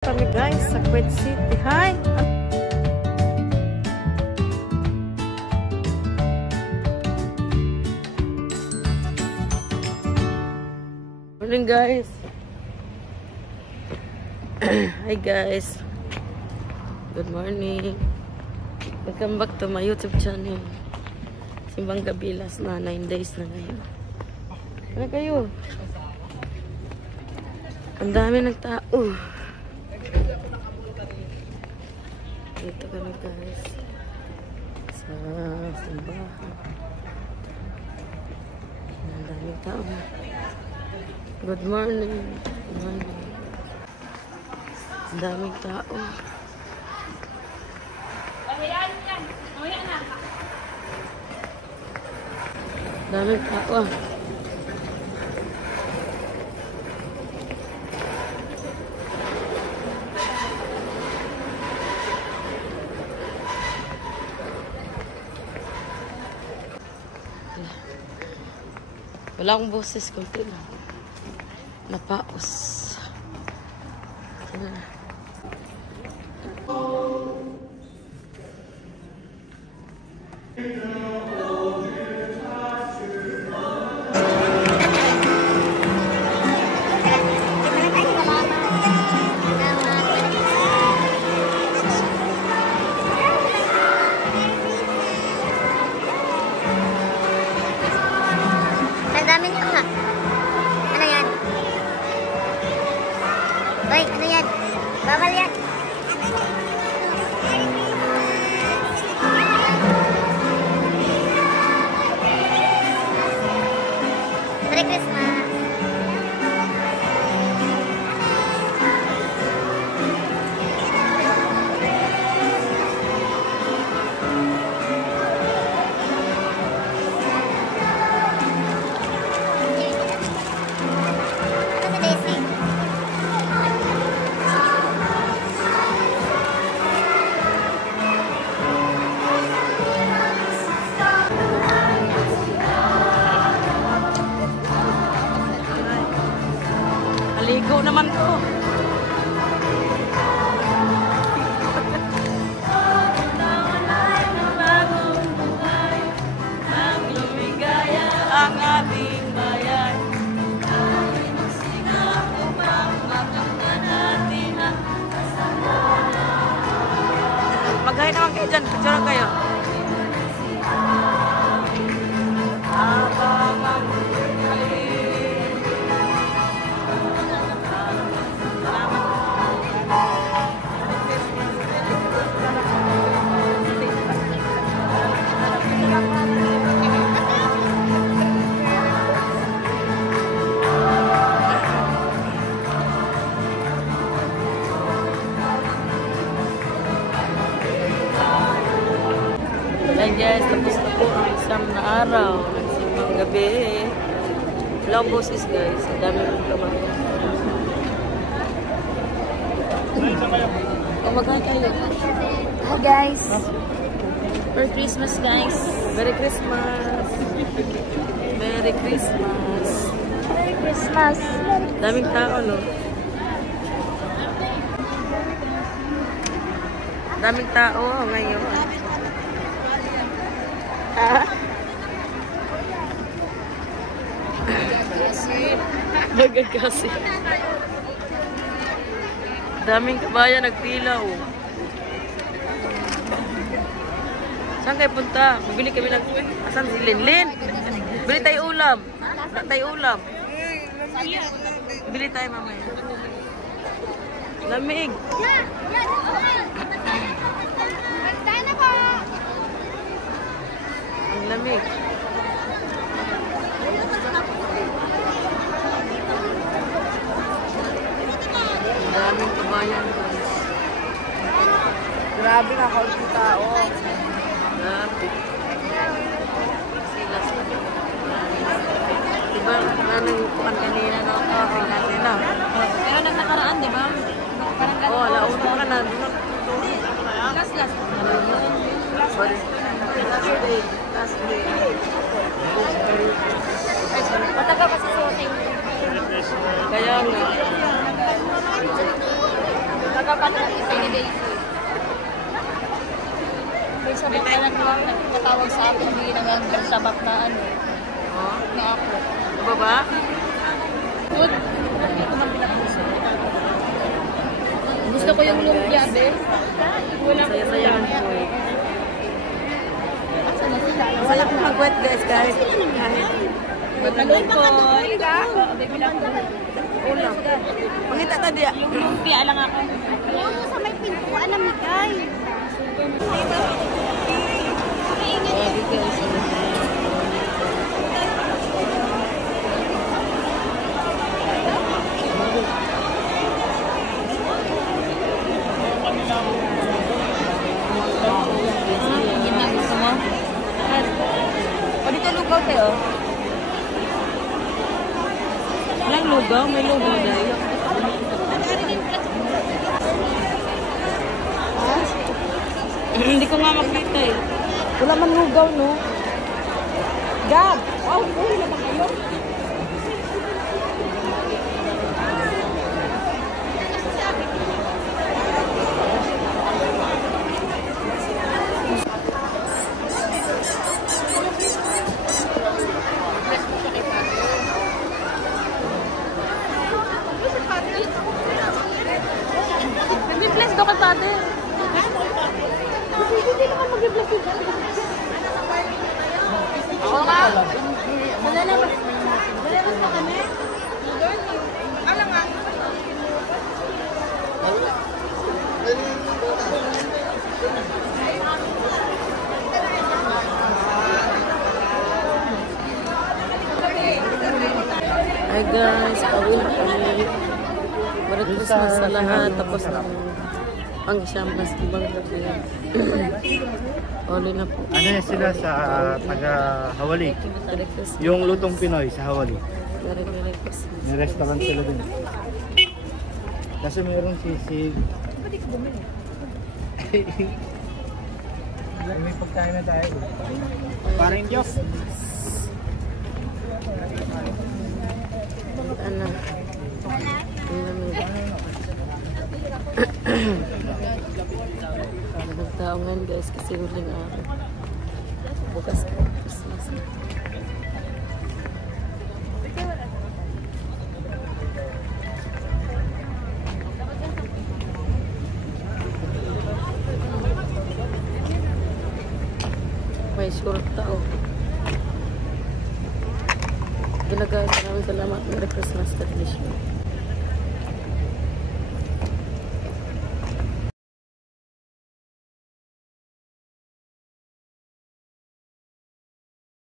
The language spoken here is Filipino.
Kami guys sa Kuwait City. Hi! Morning guys! Hi guys! Good morning! Welcome back to my YouTube channel. Simbang Gabilas na 9 days na ngayon. Ano kayo? Ang dami ng tao. Dito kami guys sa simbahan. Ang daming tao. Good morning. Good morning. Ang daming tao. Daming tao. Wala akong boses, kunti lang. Napaos. Dami niyo nga. Ano yan? Hoy, ano yan? Bawal yan. Merry Christmas. Aligo naman to. Ang ating bayan. Maghain naman kayo dyan. Picture kayo. Ayan guys, tapos na po ang isang na araw ng simbang gabi. Wala akong boses guys, ang dami ng kamay. Kumagay kayo. Hi guys. Merry Christmas guys. Merry Christmas! Merry Christmas! Merry Christmas. Daming tao, no? Daming tao ngayon. Nagagasi. Daming kabayan nagpila, oh. Saan kayo punta? Bibili kami ng... Asan si Linlin? Bili tayo ulam. Wala tayo ulam. Bili tayo mamaya. Lamig. Ang lamig. Ang daming kabayan, guys. Grabe na kaunti tao. Grabe. Silas na. Diba, nangyupuan kanina na ang coffee natin na. Pero nagnakaraan, di ba? Parang ganun. Oo, alauna ka na. Last. Sorry. Last day. Matagal kasi shooting. Kaya nga. dapat isa ni Daisy. May sabi tayo nagtatawag sa akin, hindi nang sabak na ano. Oh, Na ako. baba. Good. Gusto ko yung lumpia, be. Wala ko Saya-saya ng buhay. Sana sila. Masaya kong magwet guys, kahit Malungkot. Bibilang ko. ulam. Pangita ta diya. Yung lumpia lang ako. Oo, sa may pintuan na Mikay. Grabe guys. Yun na gusto mo? O dito lugaw tayo. Walang lugaw, may lugaw dahil. Hindi ko nga makita eh. Wala man lugaw, no? Gab! Wow, uwi naman kayo. Nag-bless daw kay Father. Ako nga. Malalabas pa kami. Hi guys, pauwi na kami. Merry Christmas sa lahat. Tapos na ang siyam na sa ibang gabi. Uli na po. Ano yan sila sa taga Hawali? Merry Christmas. Yung lutong Pinoy sa Hawali. Merry Christmas. May restaurant sila dun. Kasi mayroong sisig. May pagkain na tayo. Parang Diyos. Ano? Ang lamig. Nagtao ngayon guys kasi huling araw. Bukas ka Christmas. May short tao. Guys, maraming salamat. Merry Christmas. God bless you.